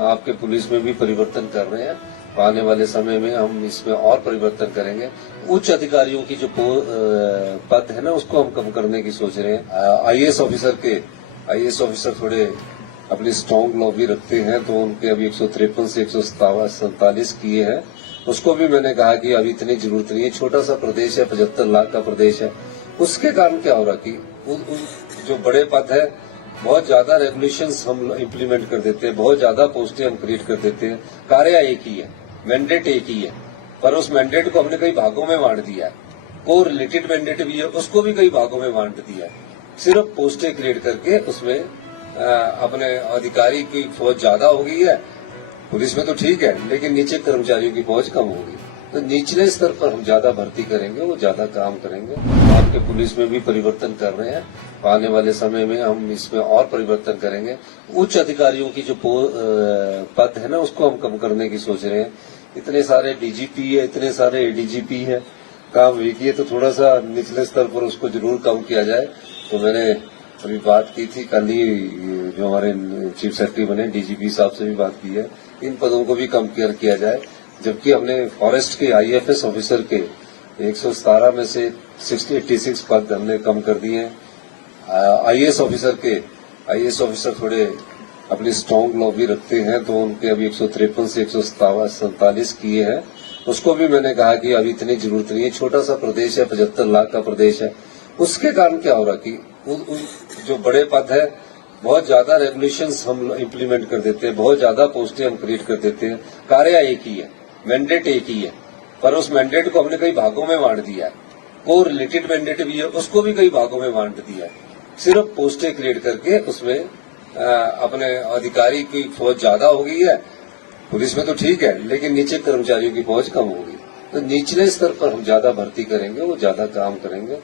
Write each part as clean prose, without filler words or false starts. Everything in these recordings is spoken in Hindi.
आपके पुलिस में भी परिवर्तन कर रहे हैं। आने वाले समय में हम इसमें और परिवर्तन करेंगे। उच्च अधिकारियों की जो पद है ना, उसको हम कम करने की सोच रहे हैं। आईएएस ऑफिसर थोड़े अपनी स्ट्रॉन्ग लॉबी रखते हैं, तो उनके अभी 153 से 147 किए हैं। उसको भी मैंने कहा कि अभी इतनी जरूरत नहीं है, छोटा सा प्रदेश है, 75 लाख का प्रदेश है। उसके कारण क्या हो रहा कि जो बड़े पद है, बहुत ज्यादा रेगुलेशंस हम इम्प्लीमेंट कर देते हैं, बहुत ज्यादा पोस्टें हम क्रिएट कर देते हैं। कार्य एक ही है, मैंडेट एक ही है, पर उस मैंडेट को हमने कई भागों में बांट दिया है। को रिलेटेड मैंडेट भी है, उसको भी कई भागों में बांट दिया है। सिर्फ पोस्टें क्रिएट करके उसमें अपने अधिकारी की फौज ज्यादा हो गई है। पुलिस में तो ठीक है, लेकिन नीचे कर्मचारियों की फौज कम होगी। तो निचले स्तर पर हम ज्यादा भर्ती करेंगे, वो ज्यादा काम करेंगे। आपके पुलिस में भी परिवर्तन कर रहे हैं। आने वाले समय में हम इसमें और परिवर्तन करेंगे। उच्च अधिकारियों की जो पद है ना, उसको हम कम करने की सोच रहे हैं। इतने सारे डीजीपी है, इतने सारे एडीजीपी है, काम एक ही है, तो थोड़ा सा निचले स्तर पर उसको जरूर कम किया जाए। तो मैंने अभी बात की थी, कल ही जो हमारे चीफ सेक्रेटरी बने डीजीपी साहब से भी बात की है, इन पदों को भी कम किया जाए। जबकि हमने फॉरेस्ट के आईएफएस ऑफिसर के 117 में से 86 पद हमने कम कर दिए हैं। आईएएस ऑफिसर थोड़े अपनी स्ट्रॉन्ग लॉबी रखते हैं, तो उनके अभी 153 से 147 किए हैं। उसको भी मैंने कहा कि अभी इतनी जरूरत नहीं है, छोटा सा प्रदेश है, 75 लाख का प्रदेश है। उसके कारण क्या हो रहा कि जो बड़े पद है, बहुत ज्यादा रेगुलेशंस हम इम्प्लीमेंट कर देते हैं, बहुत ज्यादा पोस्टें हम क्रिएट कर देते हैं। कार्य एक ही है, मैंडेट एक ही है, पर उस मैंडेट को हमने कई भागों में बांट दिया है। को रिलेटेड मैंडेट भी है, उसको भी कई भागों में बांट दिया है। सिर्फ पोस्टें क्रिएट करके उसमें अपने अधिकारी की फौज ज्यादा हो गई है। पुलिस में तो ठीक है, लेकिन नीचे कर्मचारियों की फौज कम होगी। तो निचले स्तर पर हम ज्यादा भर्ती करेंगे, वो ज्यादा काम करेंगे,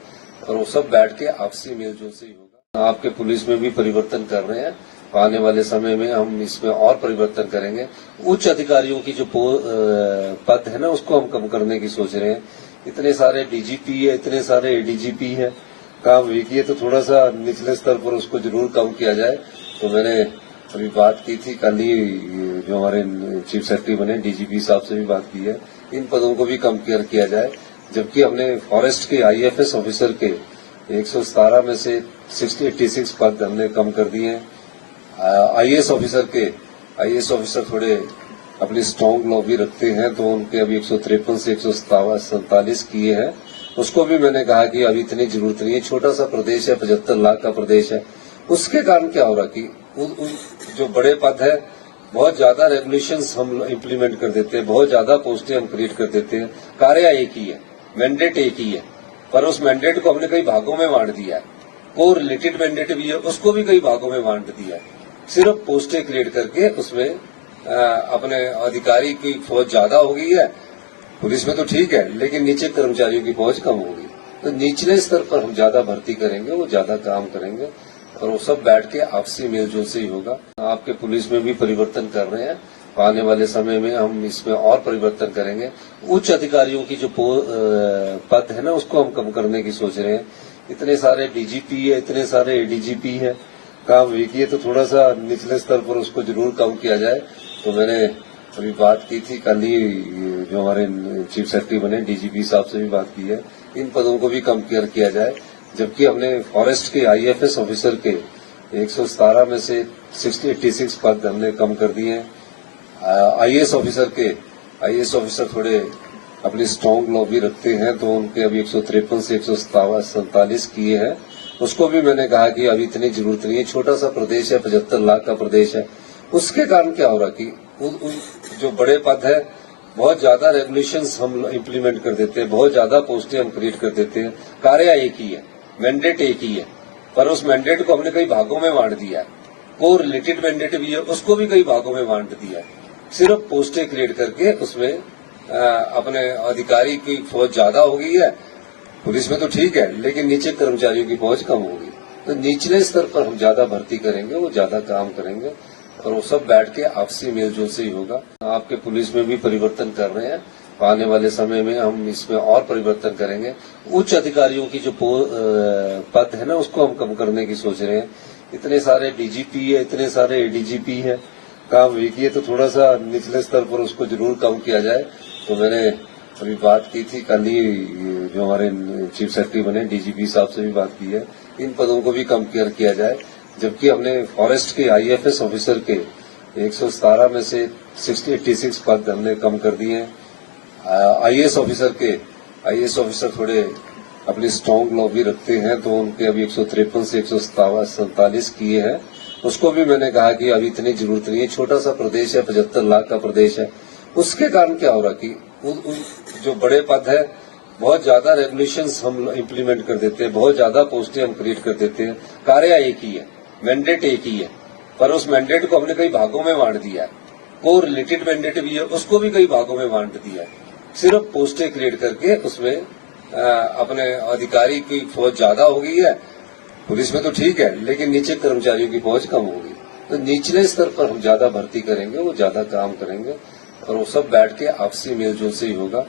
और वो सब बैठ के आपसी मेलजोल से ही होगा। आपके पुलिस में भी परिवर्तन कर रहे हैं। आने वाले समय में हम इसमें और परिवर्तन करेंगे। उच्च अधिकारियों की जो पद है ना, उसको हम कम करने की सोच रहे हैं। इतने सारे डीजीपी है, इतने सारे एडीजीपी है, काम एक ही है, तो थोड़ा सा निचले स्तर पर उसको जरूर कम किया जाए। तो मैंने अभी बात की थी, कल ही जो हमारे चीफ सेक्रेटरी बने डीजीपी साहब से भी बात की है, इन पदों को भी कम किया जाए। जबकि हमने फॉरेस्ट के आईएफएस ऑफिसर के 117 में से 86 पद हमने कम कर दिए हैं। आईएएस ऑफिसर थोड़े अपनी स्ट्रॉन्ग लॉबी रखते हैं, तो उनके अभी 153 से 147 किए हैं। उसको भी मैंने कहा कि अभी इतनी जरूरत नहीं है, छोटा सा प्रदेश है, 75 लाख का प्रदेश है। उसके कारण क्या हो रहा कि जो बड़े पद है, बहुत ज्यादा रेगुलेशंस हम इम्प्लीमेंट कर देते हैं, बहुत ज्यादा पोस्टें हम क्रिएट कर देते हैं। कार्य एक ही है, मैंडेट एक ही है, पर उस मैंडेट को हमने कई भागों में बांट दिया है। को रिलेटेड मैंडेट भी है, उसको भी कई भागों में बांट दिया है। सिर्फ पोस्टें क्रिएट करके उसमें अपने अधिकारी की फौज ज्यादा हो गई है। पुलिस में तो ठीक है, लेकिन नीचे कर्मचारियों की फौज कम होगी। तो निचले स्तर पर हम ज्यादा भर्ती करेंगे, वो ज्यादा काम करेंगे, और वो सब बैठ के आपसी मेलजोल से ही होगा। आपके पुलिस में भी परिवर्तन कर रहे हैं। आने वाले समय में हम इसमें और परिवर्तन करेंगे। उच्च अधिकारियों की जो पद है ना, उसको हम कम करने की सोच रहे हैं। इतने सारे डीजीपी है, इतने सारे एडीजीपी है, काम एक ही है, तो थोड़ा सा निचले स्तर पर उसको जरूर कम किया जाए। तो मैंने अभी बात की थी, कल ही जो हमारे चीफ सेक्रेटरी बने डीजीपी साहब से भी बात की है, इन पदों को भी कम किया जाए। जबकि हमने फॉरेस्ट के आईएफएस ऑफिसर के 117 में से 86 पद हमने कम कर दिए हैं। आईएएस ऑफिसर थोड़े अपनी स्ट्रॉन्ग लॉबी रखते हैं, तो उनके अभी 153 से 147 किए हैं। उसको भी मैंने कहा कि अभी इतनी जरूरत नहीं है, छोटा सा प्रदेश है, 75 लाख का प्रदेश है। उसके कारण क्या हो रहा कि जो बड़े पद है, बहुत ज्यादा रेगुलेशंस हम इम्प्लीमेंट कर देते हैं, बहुत ज्यादा पोस्टें हम क्रिएट कर देते हैं। कार्य एक ही है, मैंडेट एक ही है, पर उस मैंडेट को हमने कई भागों में बांट दिया है। को रिलेटेड मैंडेट भी है, उसको भी कई भागों में बांट दिया है। सिर्फ पोस्टें क्रिएट करके उसमें अपने अधिकारी की फौज ज्यादा हो गई है। पुलिस में तो ठीक है, लेकिन नीचे कर्मचारियों की फौज कम होगी। तो निचले स्तर पर हम ज्यादा भर्ती करेंगे, वो ज्यादा काम करेंगे, और वो सब बैठ के आपसी मेलजोल से ही होगा। आपके पुलिस में भी परिवर्तन कर रहे हैं। आने वाले समय में हम इसमें और परिवर्तन करेंगे। उच्च अधिकारियों की जो पद है ना, उसको हम कम करने की सोच रहे हैं। इतने सारे डीजीपी है, इतने सारे एडीजीपी है, काम वीक है तो थोड़ा सा निचले स्तर पर उसको जरूर कम किया जाए। तो मैंने अभी बात की थी कल ही, जो हमारे चीफ सेक्रेटरी बने डीजीपी साहब से भी बात की है, इन पदों को भी कम किया जाए। जबकि हमने फॉरेस्ट के आईएफएस ऑफिसर के 117 में से 86 पद हमने कम कर दिए हैं। आईएएस ऑफिसर थोड़े अपनी स्ट्रांग लॉबी रखते हैं, तो उनके अभी 153 से 147 किए हैं। उसको भी मैंने कहा कि अभी इतनी जरूरत नहीं है, छोटा सा प्रदेश है, 75 लाख का प्रदेश है। उसके कारण क्या हो रहा कि जो बड़े पद है बहुत ज्यादा रेगुलेशंस हम इम्प्लीमेंट कर देते हैं, बहुत ज्यादा पोस्टें हम क्रिएट कर देते हैं। कार्य एक ही है, मैंडेट एक ही है, पर उस मैंडेट को हमने कई भागों में बांट दिया है। को रिलेटेड मैंडेट भी है, उसको भी कई भागों में बांट दिया है। सिर्फ पोस्टें क्रिएट करके उसमें अपने अधिकारी की फौज ज्यादा हो गई है। पुलिस में तो ठीक है, लेकिन नीचे कर्मचारियों की फौज कम हो गई। तो निचले स्तर पर हम ज्यादा भर्ती करेंगे, वो ज्यादा काम करेंगे, और वो सब बैठ के आपसी मेलजोल से ही होगा।